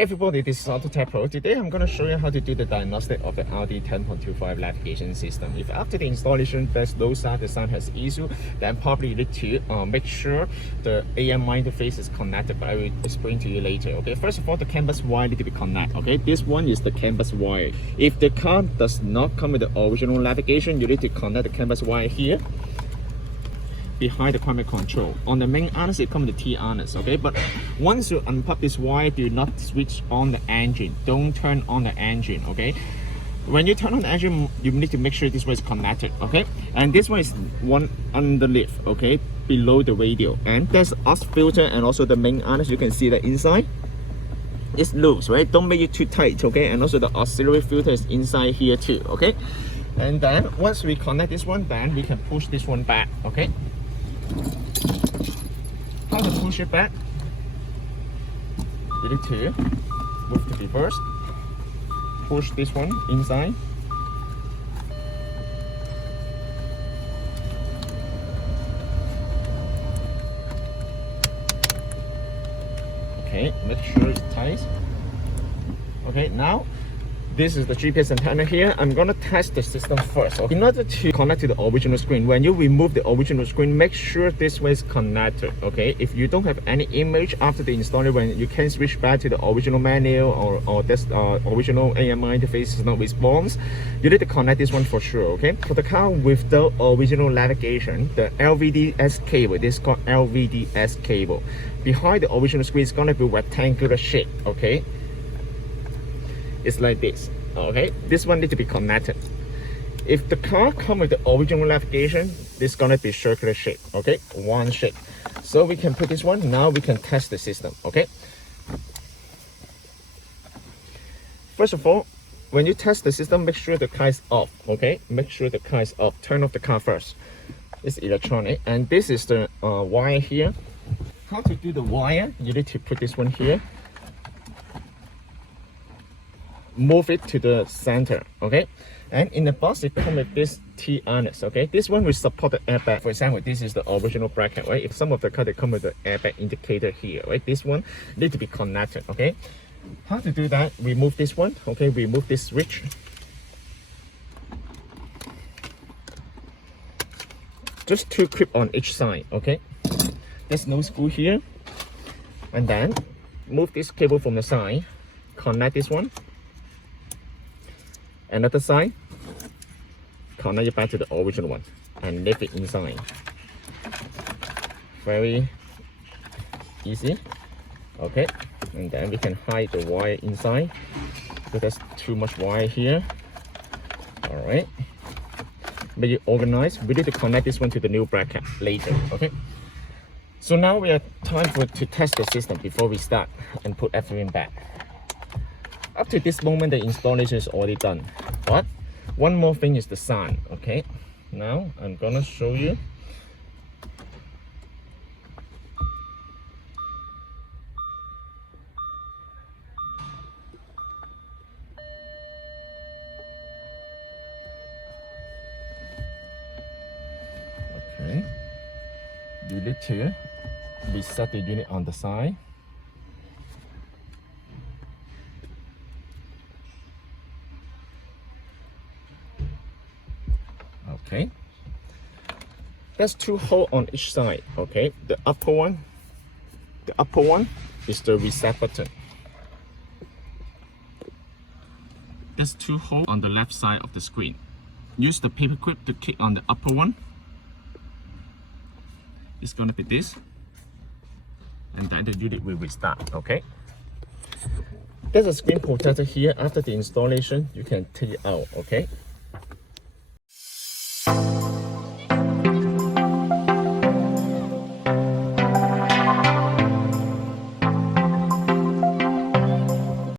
Hi everybody, this is AutoTecPro. Today I'm going to show you how to do the diagnostic of the Audi 10.25 navigation system. If after the installation there's no sign the sign has issue, then probably you need to make sure the AMI interface is connected, but I will explain to you later. Okay, first of all, the canvas wire need to be connected. Okay, this one is the canvas wire. If the car does not come with the original navigation, you need to connect the canvas wire here behind the climate control. On the main harness, it comes with the T harness, okay? But once you unplug this wire, do not switch on the engine. Don't turn on the engine, okay? When you turn on the engine, you need to make sure this one is connected, okay? And this one is one underneath, okay? Below the radio. And there's us filter and also the main harness. You can see that inside it's loose, right? Don't make it too tight, okay? And also the auxiliary filter is inside here too, okay? And then once we connect this one, then we can push this one back, okay? How to push it back? You need to move the reverse, push this one inside, okay, make sure it's tight. Okay, now this is the GPS antenna here. I'm gonna test the system first. Okay? In order to connect to the original screen, when you remove the original screen, make sure this one is connected. Okay, if you don't have any image after the installer, when you can switch back to the original manual or this original AMI interface is not response, you need to connect this one for sure. Okay, for the car with the original navigation, the LVDS cable, this is called LVDS cable. Behind the original screen is gonna be rectangular shape. Okay. It's like this, okay? This one needs to be connected. If the car comes with the original navigation, this is gonna be circular shape, okay? One shape. So we can put this one, now we can test the system, okay? First of all, when you test the system, make sure the car is off, okay? Make sure the car is off. Turn off the car first. It's electronic, and this is the wire here. How to do the wire? You need to put this one here. Move it to the center, okay? And in the box it comes with this T harness, okay? This one will support the airbag. For example, this is the original bracket, right? If some of the car they come with the airbag indicator here, right? This one need to be connected, okay? How to do that? Remove this one, okay? Remove this switch. Just two clip on each side, okay? There's no screw here. And then move this cable from the side, connect this one. Another side, connect it back to the original one and leave it inside. Very easy. Okay, and then we can hide the wire inside because there's too much wire here. All right, make it organized. We need to connect this one to the new bracket later. Okay, so now we have time to test the system before we start and put everything back. Up to this moment, the installation is already done. But one more thing is the sign, okay? Now I'm gonna show you. Okay. You need to reset the unit on the side. Okay, there's two holes on each side, okay? The upper one is the reset button. There's two holes on the left side of the screen. Use the paper clip to kick on the upper one. It's gonna be this, and then the unit will restart, okay? There's a screen protector here. After the installation, you can take it out, okay?